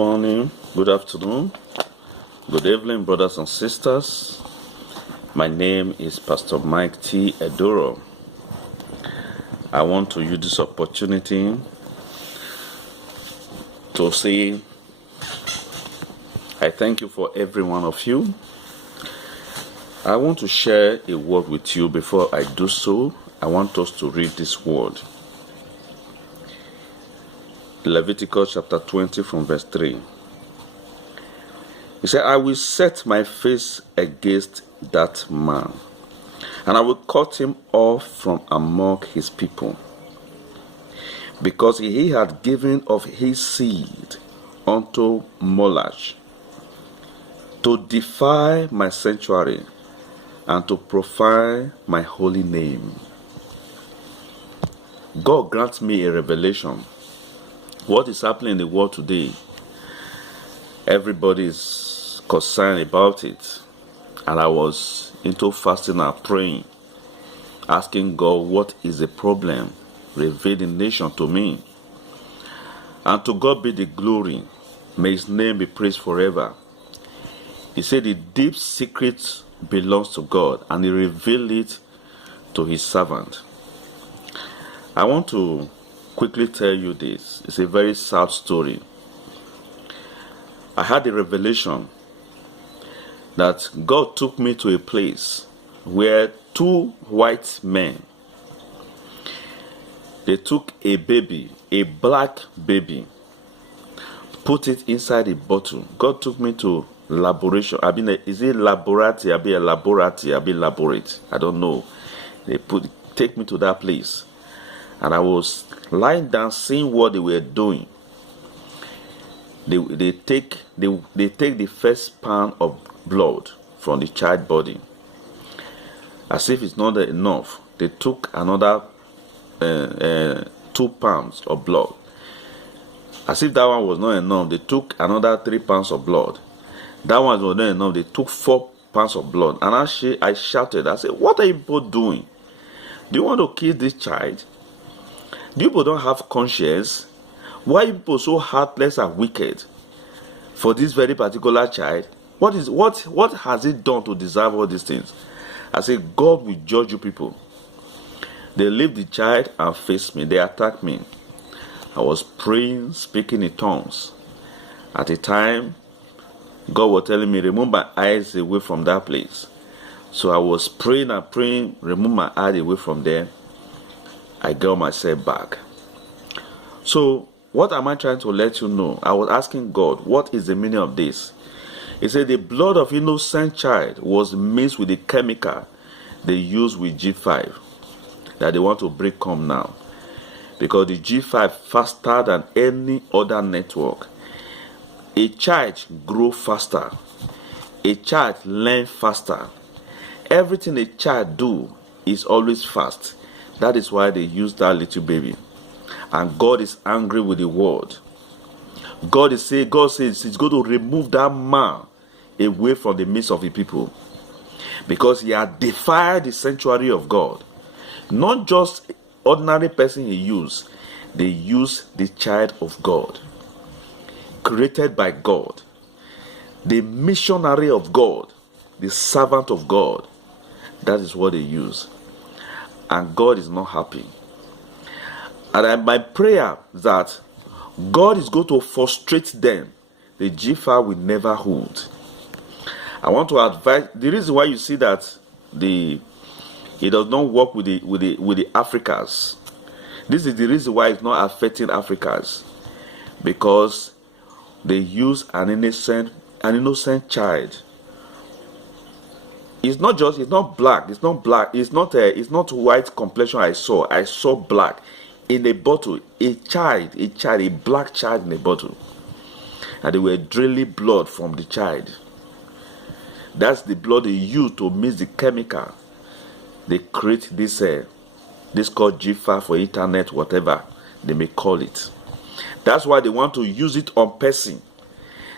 morning, good afternoon, good evening, brothers and sisters. My name is Pastor Mike T. Edoro. I want to use this opportunity to say I thank you for every one of you. I want to share a word with you. Before I do so, I want us to read this word. Leviticus chapter 20 from verse 3. He said, I will set my face against that man, and I will cut him off from among his people, because he had given of his seed unto Moloch, to defile my sanctuary, and to profane my holy name. God grants me a revelation. What is happening in the world today, everybody is concerned about it. And I was into fasting and praying, asking God, what is the problem? Reveal the nation to me. And to God be the glory. May his name be praised forever. He said the deep secret belongs to God, and he revealed it to his servant. I want to quickly tell you this. It's a very sad story. I had a revelation that God took me to a place where two white men, they took a baby, a black baby, put it inside a bottle. God took me to laboration. Is it laboratory? Laborate. I don't know. Take me to that place. And I was lying down, seeing what they were doing. They take the first pound of blood from the child body. As if it's not enough, they took another 2 pounds of blood. As if that one was not enough, they took another 3 pounds of blood. That one was not enough, they took 4 pounds of blood. And I shouted, I said, what are you both doing? Do you want to kill this child? You people don't have conscience. Why are you people so heartless and wicked for this very particular child? What has it done to deserve all these things? I say, God will judge you people. They leave the child and face me. They attack me. I was praying, speaking in tongues. At the time, God was telling me, remove my eyes away from that place. So I was praying and praying, remove my eyes away from there. I got myself back. So, what am I trying to let you know? I was asking God, what is the meaning of this? He said the blood of innocent child was mixed with the chemical they use with G5 that they want to break come now. Because the G5 faster than any other network. A child grow faster. A child learn faster. Everything a child do is always fast. That is why they use that little baby. And God is angry with the world. God says he's going to remove that man away from the midst of the people. Because he had defied the sanctuary of God. Not just ordinary person he used. They use the child of God. Created by God. The missionary of God. The servant of God. That is what they use. And God is not happy. And my prayer that God is going to frustrate them. The G5 will never hold. I want to advise. The reason why you see that it does not work with the Africans. This is the reason why it's not affecting Africans, because they use an innocent child. It's not black. It's not white complexion. I saw black in a bottle. A black child in a bottle, and they were drilling blood from the child. That's the blood they use to mix the chemical. They create this called G5 for internet, whatever they may call it. That's why they want to use it on person.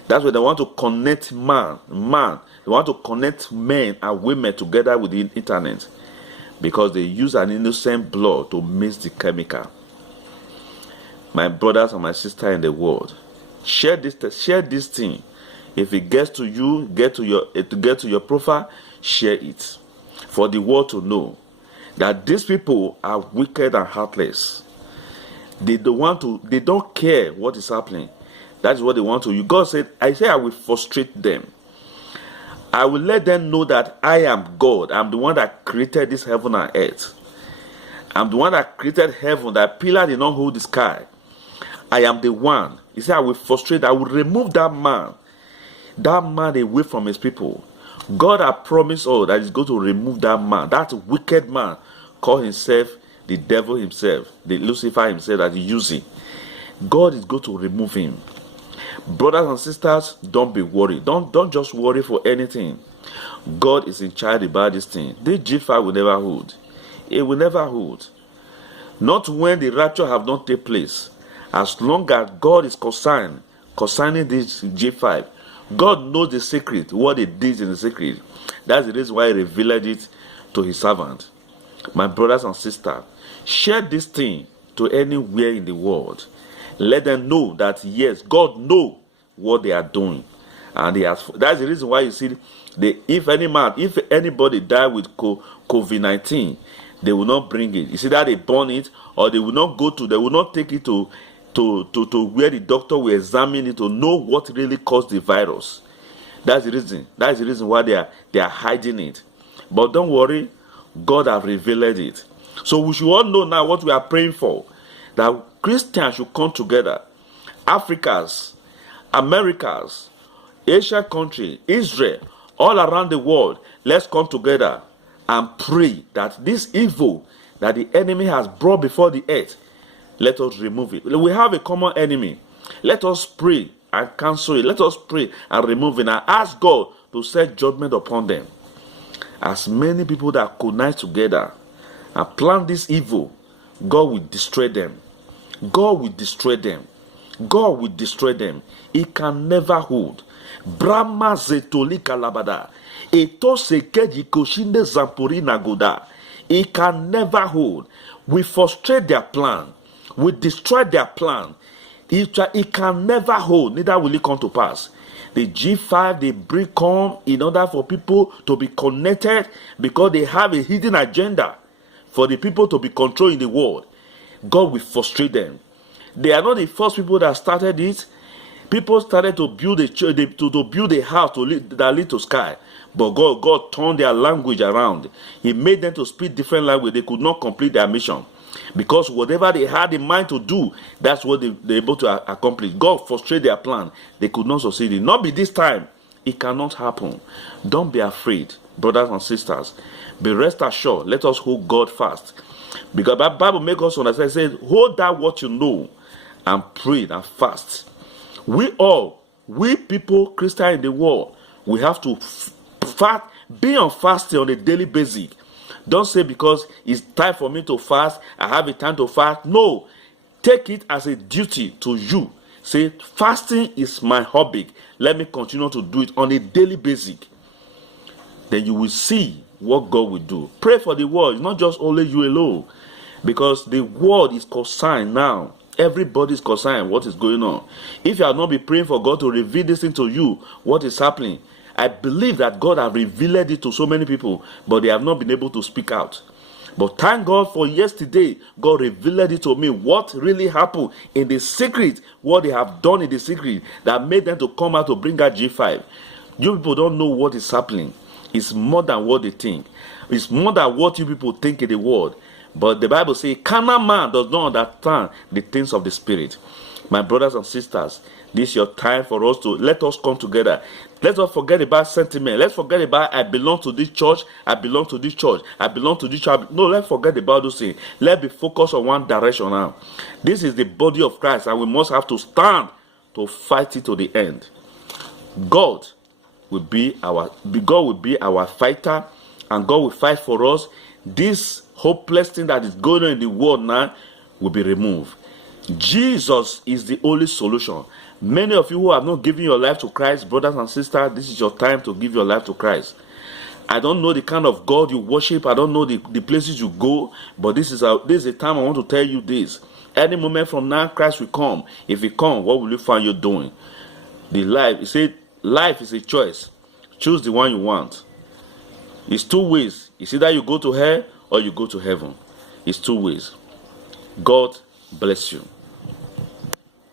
That's why they want to connect man. They want to connect men and women together with the internet, because they use an innocent blood to mix the chemical. My brothers and my sisters in the world, Share this thing. If it gets to you, get to your profile, share it. For the world to know that these people are wicked and heartless. They don't care what is happening. That's what they want to. God said, I will frustrate them. I will let them know that I am God. I'm the one that created this heaven and earth. I'm the one that created heaven. That pillar did not hold the sky. I am the one. He said, I will frustrate. I will remove that man away from his people. God has promised all that he's going to remove that man, that wicked man, called himself the devil himself, the Lucifer himself that he's using. God is going to remove him. Brothers and sisters, don't be worried. Don't just worry for anything. God is in charge about this thing. This G5 will never hold. It will never hold. Not when the rapture have not taken place. As long as God is concerning this G5, God knows the secret, what he did in the secret. That's the reason why he revealed it to his servant. My brothers and sisters, share this thing to anywhere in the world. Let them know that yes, God knows what they are doing, and that's the reason why you see, if anybody die with COVID-19, they will not bring it. You see that they burn it, or they will not take it to where the doctor will examine it to know what really caused the virus. That's the reason. That's the reason why they are hiding it. But don't worry, God has revealed it. So we should all know now what we are praying for. That Christians should come together. Africans, Americas, Asia country, Israel, all around the world, let's come together and pray that this evil that the enemy has brought before the earth, let us remove it. We have a common enemy. Let us pray and cancel it. Let us pray and remove it and ask God to set judgment upon them. As many people that connive together and plan this evil, God will destroy them. God will destroy them. God will destroy them. It can never hold. Brahma zetoli kalabada. Eto sekeji koshinde zampuri nagoda. It can never hold. We frustrate their plan. We destroy their plan. It can never hold. Neither will it come to pass. The G5, they bring come in order for people to be connected, because they have a hidden agenda for the people to be controlled in the world. God will frustrate them. They are not the first people that started it. People started to build a church, to build a house that lead to sky. But God turned their language around. He made them to speak different language. They could not complete their mission. Because whatever they had in mind to do, that's what they're able to accomplish. God frustrated their plan. They could not succeed. Not be this time. It cannot happen. Don't be afraid, brothers and sisters. Be rest assured. Let us hold God fast. Because the Bible makes us understand. It says, hold that what you know and pray and fast. We people, Christians in the world, we have to fast, be on fasting on a daily basis. Don't say because it's time for me to fast, I have a time to fast. No, take it as a duty to you. Say, fasting is my hobby. Let me continue to do it on a daily basis. Then you will see what God will do. Pray for the world. It's not just only you alone. Because the world is concerned now. Everybody is concerned what is going on. If you have not been praying for God to reveal this thing to you, what is happening, I believe that God has revealed it to so many people, but they have not been able to speak out. But thank God for yesterday, God revealed it to me what really happened in the secret, what they have done in the secret that made them to come out to bring out G5. You people don't know what is happening. It's more than what they think. It's more than what you people think in the world. But the Bible says, carnal man does not understand the things of the Spirit. My brothers and sisters, this is your time for us to let us come together. Let's not forget about sentiment. Let's forget about I belong to this church, I belong to this church, I belong to this church. No, let's forget about those things. Let's be focused on one direction now. This is the body of Christ, and we must have to stand to fight it to the end. God will be our fighter, and God will fight for us. This hopeless thing that is going on in the world now will be removed. Jesus is the only solution. Many of you who have not given your life to Christ, brothers and sisters, this is your time to give your life to Christ. I don't know the kind of God you worship. I don't know the places you go. But this is a time I want to tell you this. Any moment from now, Christ will come. If he comes, what will you find you doing? The life, he said, life is a choice. Choose the one you want. It's two ways. It's either you go to hell or you go to heaven. It's two ways. God bless you.